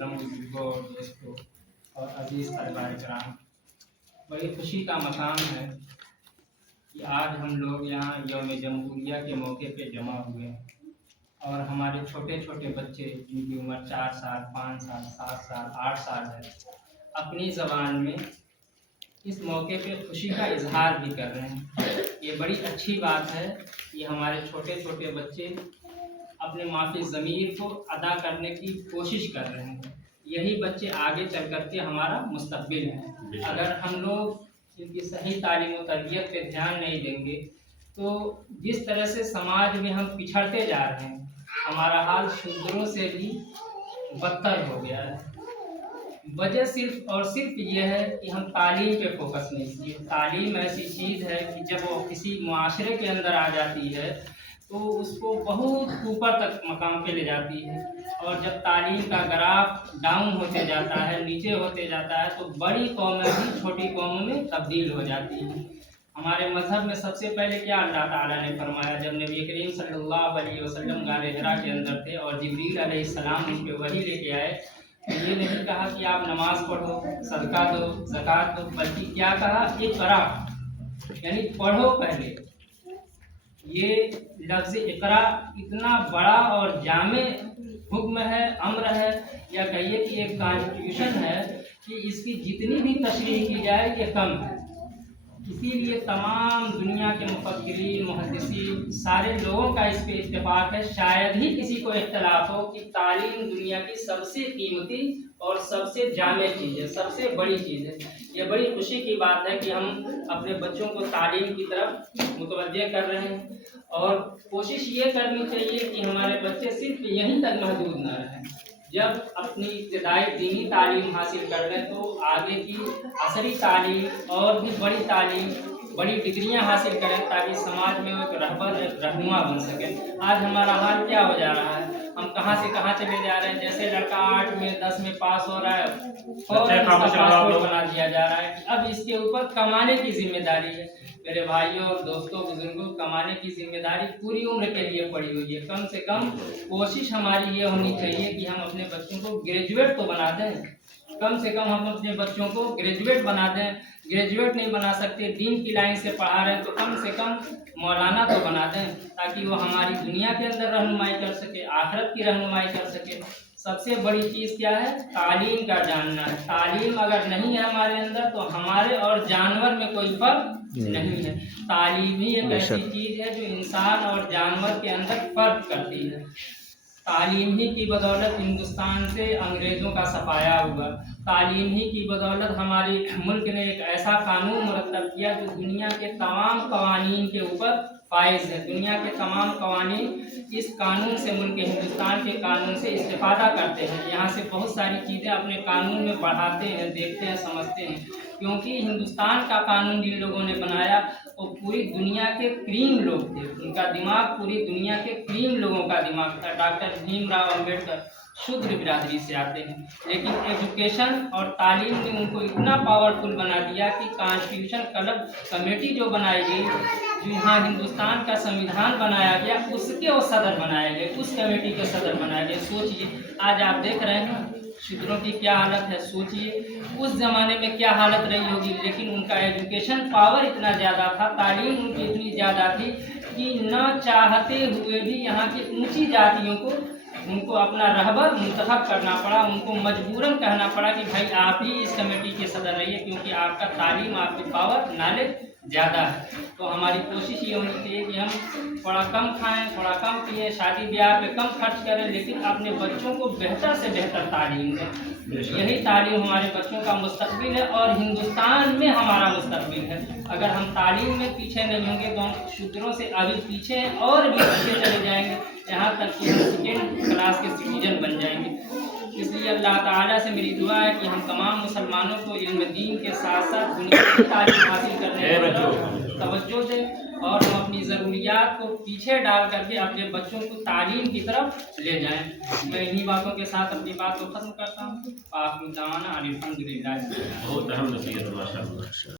मोहतरम बुजुर्गों और दोस्तों और अजीज़ तलबा इकराम, बड़ी खुशी का मकाम है कि आज हम लोग यहाँ यौम जमहूरिया के मौके पे जमा हुए हैं और हमारे छोटे छोटे बच्चे जिनकी उम्र 4 साल, 5 साल, 7 साल, 8 साल है, अपनी ज़बान में इस मौके पे खुशी का इजहार भी कर रहे हैं। ये बड़ी अच्छी बात है कि हमारे छोटे छोटे बच्चे अपने माफ़ी ज़मीर को अदा करने की कोशिश कर रहे हैं। यही बच्चे आगे चल कर के हमारा मुस्तक़बिल है। अगर हम लोग इनकी सही तालीम और तरबियत पे ध्यान नहीं देंगे तो जिस तरह से समाज में हम पिछड़ते जा रहे हैं, हमारा हाल शूद्रों से भी बदतर हो गया है। वजह सिर्फ और सिर्फ ये है कि हम तालीम पे फोकस नहीं किए। तालीम ऐसी चीज़ है कि जब वो किसी मुआशरे के अंदर आ जाती है तो उसको बहुत ऊपर तक मकाम पे ले जाती है, और जब तालीम का ग्राफ डाउन होते जाता है, नीचे होते जाता है, तो बड़ी कौमें भी छोटी कौमों में तब्दील हो जाती हैं। हमारे मज़हब में सबसे पहले क्या अल्लाह ताला ने फरमाया, जब नबी करीम सल्लल्लाहु अलैहि वसल्लम गारे हिरा के अंदर थे और जिब्रील अलैहिस्सलाम उन पे वही लेके आए, ये नहीं कहा कि आप नमाज पढ़ो, सदका दो, ज़कात दो, बल्कि क्या कहा, इक़रा, यानी पढ़ो पहले। ये लफ्ज़ इक़रा इतना बड़ा और जामे हुक्म है, अम्र है, या कहिए कि एक कॉन्स्टिट्यूशन है कि इसकी जितनी भी तशरीह की जाए ये कम है। इसीलिए तमाम दुनिया के मुफक्किरीन, मुहद्दिसीन, सारे लोगों का इस पे इत्तेफाक है, शायद ही किसी को इख्तलाफ हो कि तालीम दुनिया की सबसे कीमती और सबसे जामे चीज़ है, सबसे बड़ी चीज़ है। ये बड़ी खुशी की बात है कि हम अपने बच्चों को तालीम की तरफ मुतवज्जे कर रहे हैं, और कोशिश ये करनी चाहिए कि हमारे बच्चे सिर्फ यहीं तक महदूद न रहें। जब अपनी इब्तिदाई दीनी तालीम हासिल कर लें तो आगे की असरी तालीम और भी बड़ी तालीम, बड़ी डिग्रियां हासिल करें, ताकि समाज में वो एक रहबर, एक रहनुमा बन सके। आज हमारा हाल क्या हो जा रहा है, हम कहां से कहां चले जा रहे हैं। जैसे लड़का 8 में 10 में पास हो रहा है और इसका पासपोर्ट बना दिया जा रहा है कि अब इसके ऊपर कमाने की जिम्मेदारी है। मेरे भाइयों और दोस्तों, बुजुर्गों, कमाने की जिम्मेदारी पूरी उम्र के लिए पड़ी हुई है। कम से कम कोशिश हमारी ये होनी चाहिए कि हम अपने बच्चों को ग्रेजुएट तो बना दें, कम से कम हम अपने बच्चों को ग्रेजुएट बना दें। ग्रेजुएट नहीं बना सकते, दीन की लाइन से पढ़ा रहे हैं, तो कम से कम मौलाना तो बना दें, ताकि वो हमारी दुनिया के अंदर रहनुमाई कर सके, आखिरत की रहनुमाई कर सके। सबसे बड़ी चीज़ क्या है, तालीम का जानना है। तालीम अगर नहीं है हमारे अंदर तो हमारे और जानवर में कोई फर्क नहीं है। तालीम ही एक ऐसी चीज़ है जो इंसान और जानवर के अंदर फर्क करती है। तालीम ही की बदौलत हिंदुस्तान से अंग्रेज़ों का सफाया हुआ। तालीम ही की बदौलत हमारे मुल्क ने एक ऐसा कानून मुरत्तब किया जो दुनिया के तमाम कवानीन के ऊपर फाइज है। दुनिया के तमाम कवानीन इस कानून से, मुल्क हिंदुस्तान के कानून से इस्तेफादा करते हैं। यहाँ से बहुत सारी चीज़ें अपने कानून में बढ़ाते हैं, देखते हैं, समझते हैं, क्योंकि हिंदुस्तान का कानून जिन लोगों ने बनाया वो पूरी दुनिया के क्रीम लोग थे। उनका दिमाग पूरी दुनिया के क्रीम लोगों का दिमाग था। डॉक्टर भीमराव अम्बेडकर शूद्र बिरादरी से आते हैं, लेकिन एजुकेशन और तालीम ने उनको इतना पावरफुल बना दिया कि कॉन्स्टिट्यूशन क्लब कमेटी जो बनाई गई, जो यहाँ हिंदुस्तान का संविधान बनाया गया, उसके वो सदर बनाए गए, उस कमेटी के सदर बनाए गए। सोचिए आज आप देख रहे हैं शूद्रों की क्या हालत है, सोचिए उस ज़माने में क्या हालत रही होगी। लेकिन उनका एजुकेशन पावर इतना ज़्यादा था, तालीम उनकी इतनी ज़्यादा थी कि न चाहते हुए भी यहाँ की ऊंची जातियों को उनको अपना रहबर मुंतखब करना पड़ा। उनको मजबूरन कहना पड़ा कि भाई आप ही इस कमेटी के सदर रहिए, क्योंकि आपका तालीम, आपकी पावर, नॉलेज ज़्यादा है। तो हमारी कोशिश ये होनी चाहिए कि हम थोड़ा कम खाएं, थोड़ा कम पिएं, शादी ब्याह पे कम खर्च करें, लेकिन अपने बच्चों को बेहतर से बेहतर तालीम दें। यही तालीम हमारे बच्चों का मुस्तकबिल है और हिंदुस्तान में हमारा मुस्तकबिल है। अगर हम तालीम में पीछे नहीं होंगे तो हम शूद्रों से अभी पीछे हैं और भी पीछे चले जाएंगे, यहाँ तक कि हम सेकेंड क्लास के सिटीजन बन जाएंगे। इसलिए अल्लाह ताला से मेरी दुआ है कि हम तमाम मुसलमानों को इल्म दीन के साथ साथ दुनिया की तालीम हासिल करने की तवज्जो दें और हम अपनी ज़रूरियात को पीछे डाल करके अपने बच्चों को तालीम की तरफ ले जाएं। मैं इन्हीं बातों के साथ अपनी बात को ख़त्म करता हूँ। आखिर दावाना अनिल हम्दुलिल्लाह।